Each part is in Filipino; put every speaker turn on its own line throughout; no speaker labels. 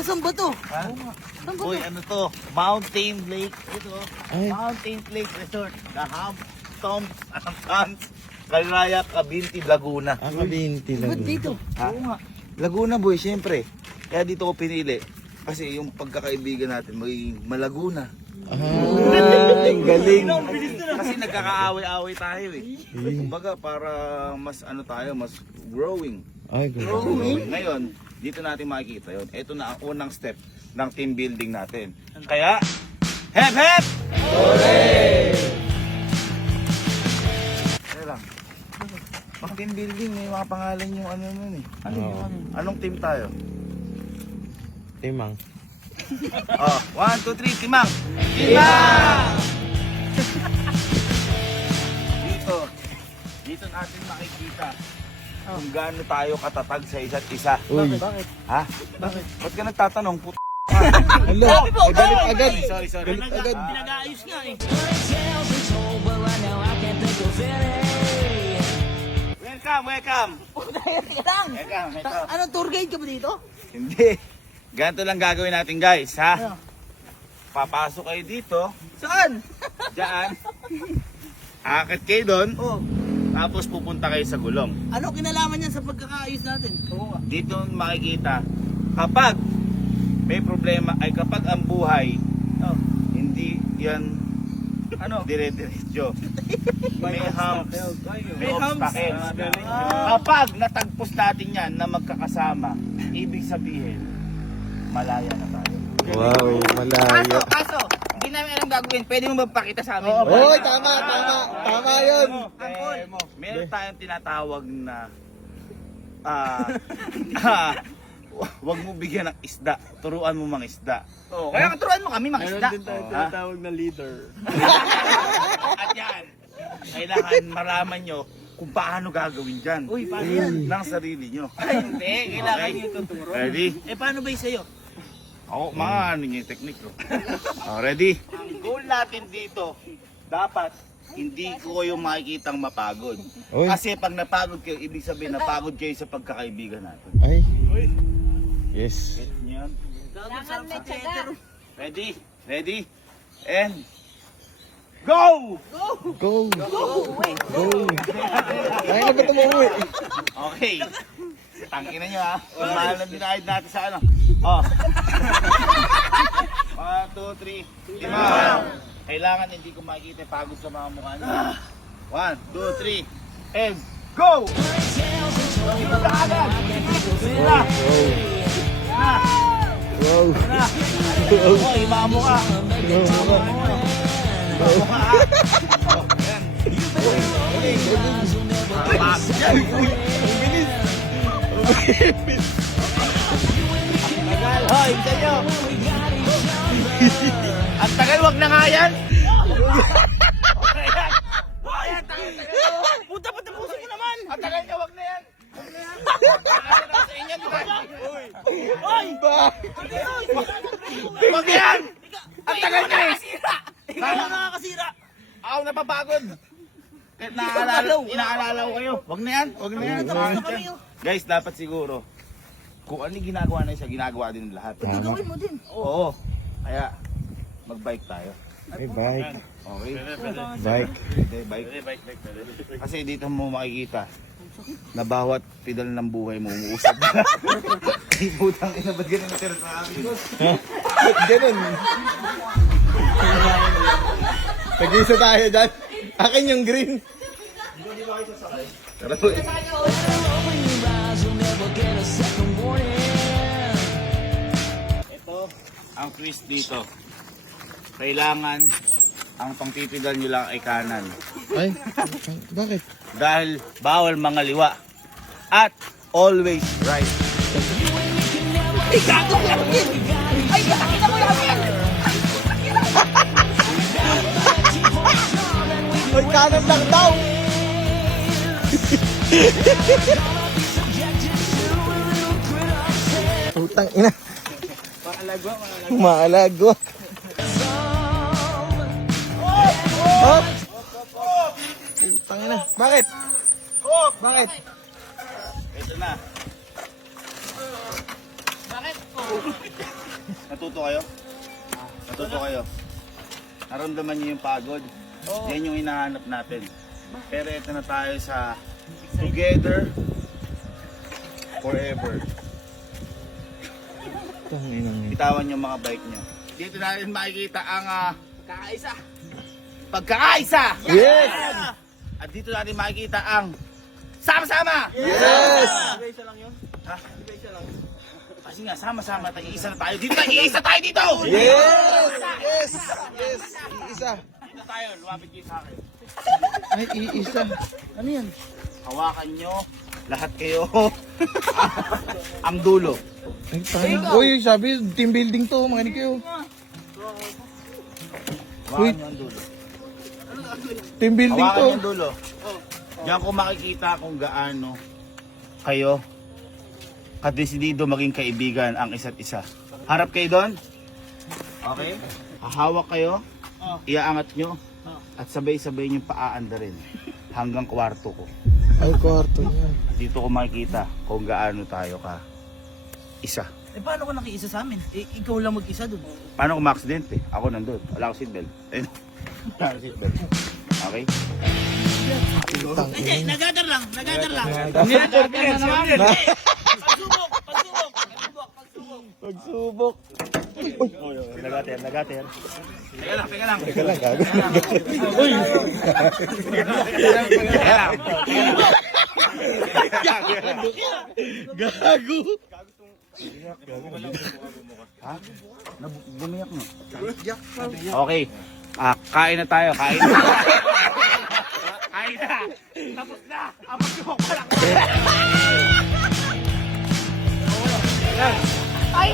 Kuya, saan ba to?
Ha?
Saan ba
Uy,
to?
ano to? Mountain Lake. Ito.
Ay.
Mountain Lake Resort. The Hamptons, Hamptons, Calraya, Cabinti, Laguna.
Ah, kabinti lang.
Ba't dito?
Ha? Oo nga. Laguna boy, syempre. Kaya dito ko pinili. Kasi yung pagkakaibigan natin, magiging malaguna.
Ah, ang galing.
Kasi nagkakaaway-away tayo eh. Kumbaga para mas ano tayo, mas growing.
Ay.
Growing. Ngayon, dito natin makikita yon. Ito na ang unang step ng team building natin. Kaya, hep hep! Hooray! lang. Pang team building, may mga pangalan yung ano nun eh. Ano yung ano? Anong team tayo?
Timang.
Oh, one, two, three, timang! Timang! dito, dito natin makikita kung gaano tayo katatag sa isa't isa.
Uy.
Bakit?
Ha?
Bakit?
Ba't ka nagtatanong? Put
Hala, ay galit agad.
sorry, sorry.
Galit agad.
Pinag-aayos nga eh.
Welcome, welcome! Welcome, ito.
Ta- Ano, tour guide ka ba dito?
Hindi. Ganito lang gagawin natin guys, ha?
Ano?
Papasok kayo dito,
Saan?
dyan. Akit kayo doon,
Oh,
tapos pupunta kayo sa gulong.
ano kinalaman niyan sa pagkakaayos natin? Oo nga.
Dito makikita, kapag may problema, ay kapag ang buhay,
Oh.
hindi yan
Ano?
dire-diretso. May humps. May
humps.
obstacles.
Ah.
Kapag natagpos natin yan na magkakasama, ibig sabihin, malaya na tayo.
Wow, malayo.
kaso, hindi namin alam gagawin. Pwede mo magpakita sa amin?
Hoy, tama, tama. Tama yun.
Eh, meron tayong tinatawag na ah ah, wag mo bigyan ng isda, turuan mo mang isda.
Oh, kaya katuruan mo kami makisda.
tinatawag
na leader.
At yan, kailangan malaman nyo kung paano gagawin dyan.
Uy, paano yan?
Ng sarili nyo.
Ay, hindi. Kailangan
Okay.
niyo tuturo.
Ready?
Eh, paano ba yung sa'yo?
Ako, mga ano yung technique ko. Oh, ready? Ang goal natin dito, dapat hindi ko yung makikitang mapagod.
Uy.
Kasi pag napagod kayo, ibig sabihin napagod kayo sa pagkakaibigan natin.
Ay. Yes.
Get niyo yan?
Kailangan may tsaga.
Ready? Ready? And go!
Go.
Go! Wait.
Go. Kaya na ba ito umuwi?
Okay. Tangina nyo ha. Kung mahal na binayad natin sa ano. Oh. One, two, three. Lima. Kailangan hindi ko makikita pagod sa mga mukha nyo. One, two, three. And go! Sino na agad? Sino na?
Wow.
Na. Oh, ima mo ka. Ima mo ka ha. Oh, yan. Uling. Pass. Yan. Uy, ang bilis. Tagal, hoy. Ang tagal, wag na nga yan.
Puta, puso mo naman!
Ang tagal niya, wag na yan. Wag na yan. Tagal na sa inyo! Ba? Wag yan. Ang tagal niya.
Ikaw na nakakasira!
Ako napapagod. Inaalala ko kayo. Wag na yan, wag na yan.
Tapos na kami, oh.
Guys, dapat siguro, kung ano yung ginagawa na siya, ginagawa din ng lahat.
Tama.
Gagawin mo din.
Oo. Kaya, mag-bike tayo.
Ay, bike.
Okay?
Bike.
Hindi, bike. Kasi dito mo makikita na bawat pedal ng buhay mo umuusap na. Ay, putang ina, ba't ganun natira sa akin?
Ganun. Tag-isa tayo dyan. Akin yung green.
Tara po. Ito, ang twist dito. Kailangan ang pangpipidal nyo lang ay kanan.
Ay, bakit?
Dahil bawal mga liwa. At always right.
Ay, gago ko yan! Ay, nakakita mo lang yan!
Ay, kanan lang daw. Putang ina.
Maalagwa,
Maalagwa. Oh! Putang ina. Bakit?
Oh!
Bakit?
Ito na. Natuto kayo? Natuto kayo? Naramdaman niyo yung pagod? Yan yung hinahanap natin. Pero ito na tayo sa Together Forever. Bitawan yung mga bike nyo. Dito natin makikita ang ah,
Kakaisa.
pagkakaisa!
Yes!
At dito natin makikita ang sama-sama!
Yes!
Isa lang yun?
Ha?
Isa lang.
Kasi nga, sama-sama tayo. Iisa na tayo. Dito tayo. Iisa tayo dito!
Yes! Yes! Yes! Iisa.
Dito tayo. Lumapit kayo sa akin.
Ay, iisa.
Ano yan? Hawakan nyo. Lahat kayo. ang dulo.
Ay, tayo. Uy, sabi, team building to. Mga kayo.
Hawakan nyo ang dulo.
Team building
Hawakan
to.
nyo ang dulo. Diyan ko makikita kung gaano kayo kadesidido maging kaibigan ang isa't isa. Harap kayo doon. Okay? Hahawak kayo. Iaangat nyo. At sabay-sabay nyo paaandarin hanggang kwarto ko.
Ay, kwarto niya.
Dito ko makikita kung gaano tayo ka isa.
Eh paano ka nakiisa sa amin? Eh, ikaw lang mag-isa dun.
Paano kung ma-aksidente? Ako nandun. Wala akong seatbelt. Ayun. Wala akong seatbelt. Okay?
Hindi, nagadar lang. Nagadar lang.
Nagadar
na naman. Pagsubok, pagsubok, pagsubok, pagsubok.
Pagsubok.
Nagater, nagater. Teka lang, teka lang.
Teka lang, gago.
Uy! Teka lang.
Gago.
Ha? Nab- Bumiyak mo. Okay. Ah, kain na tayo, kain na. kain na. Tapos na. Ang pagsubok pa lang.
Ay,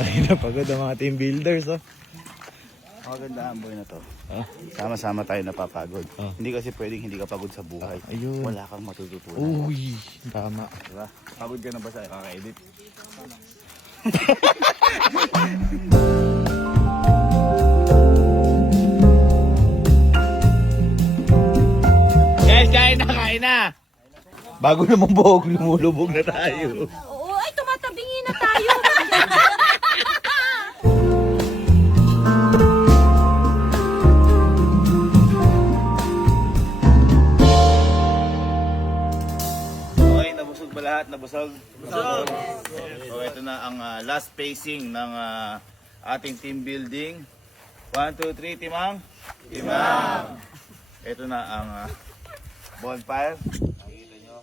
Ay,
napagod ang mga team builders, oh.
Maganda ang buhay na to.
Ah.
Sama-sama tayo napapagod.
Ah.
Hindi kasi pwedeng hindi ka pagod sa buhay.
Ayun.
Wala kang matututunan.
Uy, tama.
Diba? Pagod ka na ba sa kaka-edit? Guys, kain na, kain na!
Bago naman buhok, lumulubog na tayo.
Lahat? Nabusog? Nabusog! So, ito na ang ah, last pacing ng ah, ating team building. 1, 2, 3, timang! Timang! Ito na ang ah, bonfire. Nakikita nyo,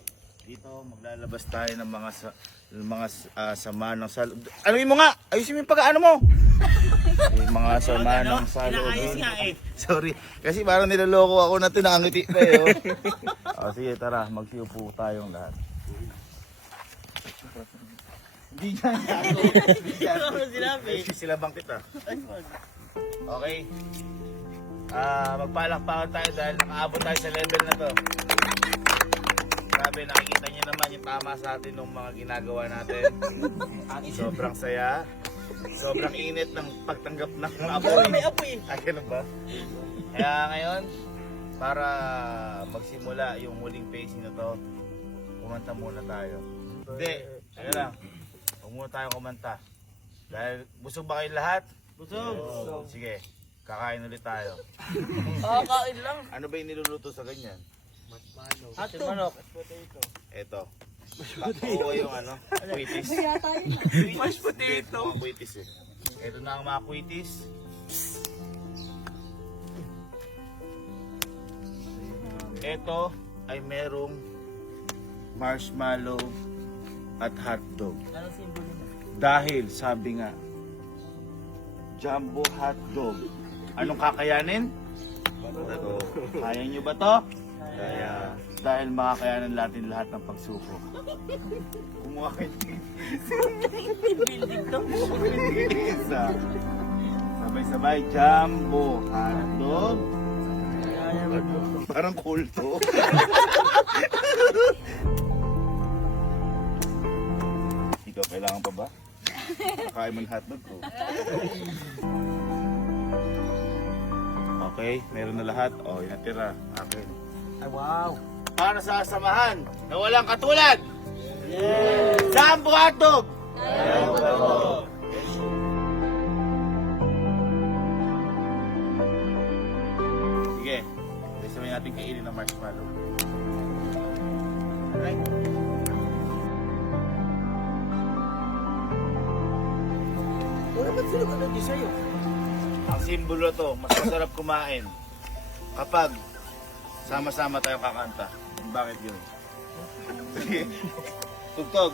dito maglalabas tayo ng mga sa, mga ah, sama ng salo. Ano mo nga? Ayusin mo yung pag-ano mo! Yung mga sama ng salo.
Inaayos nga eh.
Sorry. Kasi parang niloloko ako na tinangiti pa eh. Oh. oh, sige, tara. Magsiupo tayong lahat. Hindi ako. Hindi dyan.
Sinabi.
Sila bang kita? Okay. Ah, magpalakpakan tayo dahil nakaabot tayo sa level na to. Grabe, nakikita niyo naman yung tama sa atin ng mga ginagawa natin. Sobrang saya. Sobrang init ng pagtanggap ng apoy.
May apoy.
Ay, ganun ba? Kaya ngayon, para magsimula yung huling pacing na to, kumanta muna tayo. Hindi, ano lang, huwag muna tayo kumanta. Dahil busog ba kayo lahat?
Busog.
Sige, kakain ulit tayo.
Kakain lang.
Ano ba yung niluluto sa ganyan?
Ato. Manok.
Eto. Oo yung ano, kwitis.
Mashed
Hindi,
potato.
mga kwitis eh. Ito na ang mga kwitis. Ito ay merong marshmallow at hotdog.
Mo?
Dahil sabi nga, jumbo hotdog. Anong kakayanin? Ito. Kaya nyo ba to? Kaya. Dahil makakayanan natin lahat ng pagsubok. Kumuha kayo isa. Sabay-sabay, jumbo hotdog. Parang kulto. Ikaw, kailangan pa ba? Kakain mo ng hotdog ko. Okay, meron na lahat. O, oh, natira. Akin.
Ay, wow.
Para sa samahan na walang katulad. Sampo hotdog! Sige, gusto mo natin kainin ng marshmallow. Alright.
Ba't sila ka nandito sa'yo?
Ang simbolo to, mas masarap kumain kapag sama-sama tayong kakanta. Bakit yun? Tugtog.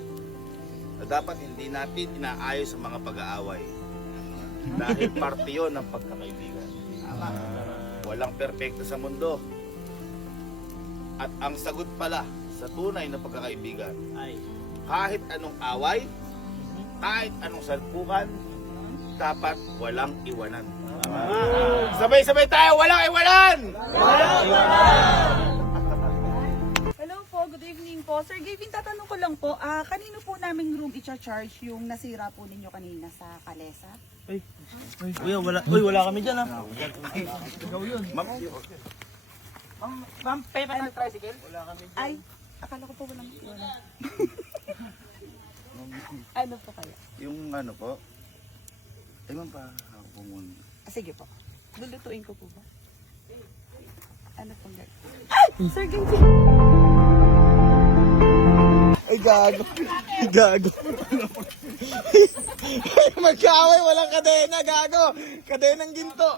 na dapat hindi natin inaayos ang mga pag-aaway. Dahil parte yun ng pagkakaibigan. Walang perpekto sa mundo. At ang sagot pala sa tunay na pagkakaibigan ay kahit anong away, kahit anong salpukan, dapat walang iwanan. Sabay-sabay tayo, walang iwanan!
Good evening po. Sir Gavin, tatanong ko lang po, ah kanino po naming room i-charge yung nasira po ninyo kanina sa Kalesa?
Uy, wala, uy, wala kami dyan, ha?
Ma'am, pepa ng tricycle? Ay, akala ko po walang wala. ano po kaya?
Yung ano po, ay man pa ako po muna.
Ah, sige po. Lulutuin ko po ba? Ano pong gagawin? Ay! Sir Gavin!
Ay, gago. Ay, gago. Magkaaway, walang kadena, gago. Kadenang ginto.